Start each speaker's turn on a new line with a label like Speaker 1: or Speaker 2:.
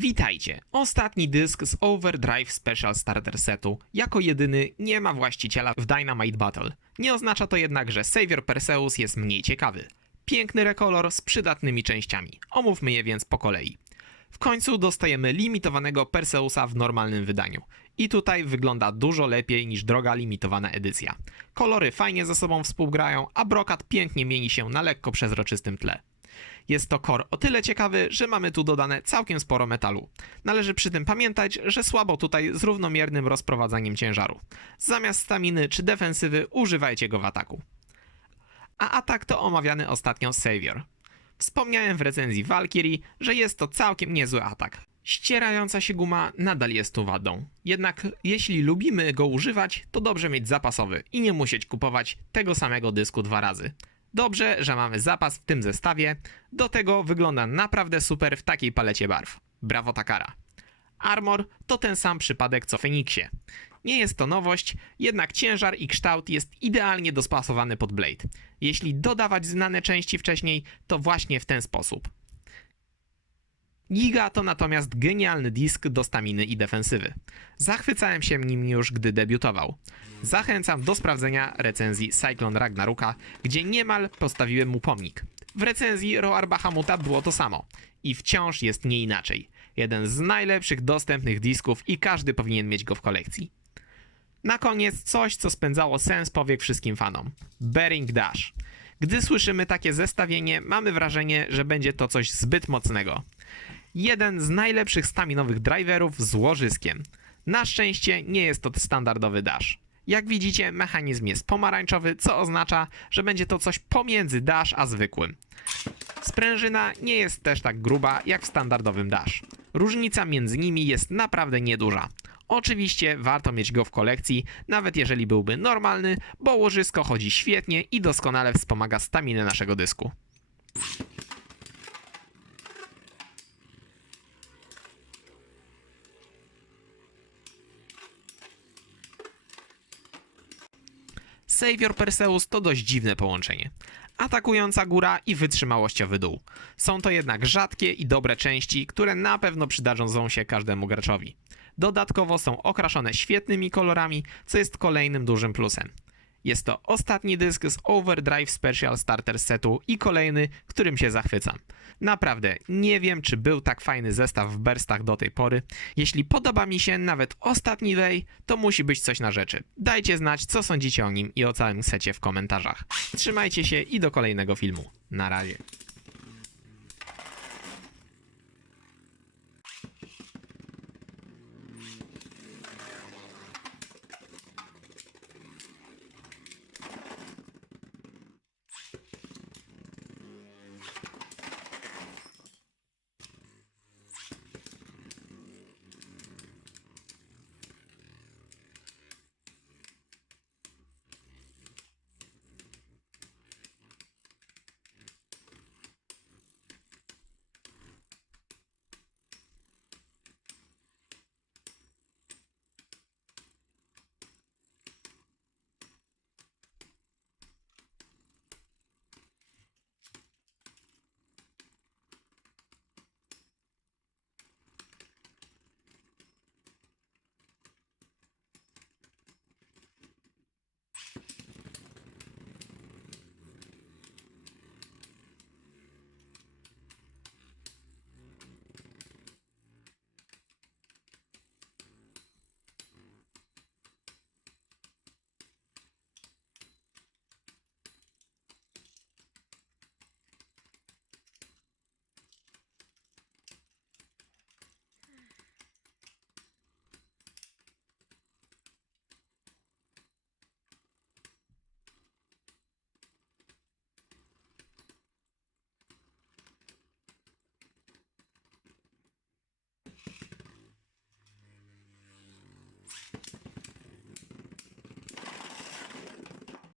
Speaker 1: Witajcie! Ostatni dysk z Overdrive Special Starter Setu jako jedyny nie ma właściciela w Dynamite Battle. Nie oznacza to jednak, że Savior Perseus jest mniej ciekawy. Piękny rekolor z przydatnymi częściami. Omówmy je więc po kolei. W końcu dostajemy limitowanego Perseusa w normalnym wydaniu. I tutaj wygląda dużo lepiej niż droga limitowana edycja. Kolory fajnie ze sobą współgrają, a brokat pięknie mieni się na lekko przezroczystym tle. Jest to core o tyle ciekawy, że mamy tu dodane całkiem sporo metalu. Należy przy tym pamiętać, że słabo tutaj z równomiernym rozprowadzaniem ciężaru. Zamiast staminy czy defensywy używajcie go w ataku. A atak to omawiany ostatnio Savior. Wspomniałem w recenzji Valkyrie, że jest to całkiem niezły atak. Ścierająca się guma nadal jest tu wadą. Jednak jeśli lubimy go używać, to dobrze mieć zapasowy i nie musieć kupować tego samego dysku dwa razy. Dobrze, że mamy zapas w tym zestawie. Do tego wygląda naprawdę super w takiej palecie barw. Brawo Takara. Armor to ten sam przypadek co Feniksie. Nie jest to nowość, jednak ciężar i kształt jest idealnie dospasowany pod Blade. Jeśli dodawać znane części wcześniej, to właśnie w ten sposób. Giga to natomiast genialny disk do staminy i defensywy. Zachwycałem się nim już, gdy debiutował. Zachęcam do sprawdzenia recenzji Cyclone Ragnaruka, gdzie niemal postawiłem mu pomnik. W recenzji Roar Bahamuta było to samo. I wciąż jest nie inaczej. Jeden z najlepszych dostępnych disków i każdy powinien mieć go w kolekcji. Na koniec coś, co spędzało sens powiek wszystkim fanom. Bering Dash. Gdy słyszymy takie zestawienie, mamy wrażenie, że będzie to coś zbyt mocnego. Jeden z najlepszych staminowych driverów z łożyskiem. Na szczęście nie jest to standardowy dash. Jak widzicie, mechanizm jest pomarańczowy, co oznacza, że będzie to coś pomiędzy dash a zwykłym. Sprężyna nie jest też tak gruba jak w standardowym dash. Różnica między nimi jest naprawdę nieduża. Oczywiście warto mieć go w kolekcji, nawet jeżeli byłby normalny, bo łożysko chodzi świetnie i doskonale wspomaga staminę naszego dysku. Savior Perseus to dość dziwne połączenie. Atakująca góra i wytrzymałościowy dół. Są to jednak rzadkie i dobre części, które na pewno przydadzą się każdemu graczowi. Dodatkowo są okraszone świetnymi kolorami, co jest kolejnym dużym plusem. Jest to ostatni dysk z Overdrive Special Starter Setu i kolejny, którym się zachwycam. Naprawdę, nie wiem czy był tak fajny zestaw w Berstach do tej pory. Jeśli podoba mi się nawet ostatni Way, to musi być coś na rzeczy. Dajcie znać co sądzicie o nim i o całym secie w komentarzach. Trzymajcie się i do kolejnego filmu. Na razie.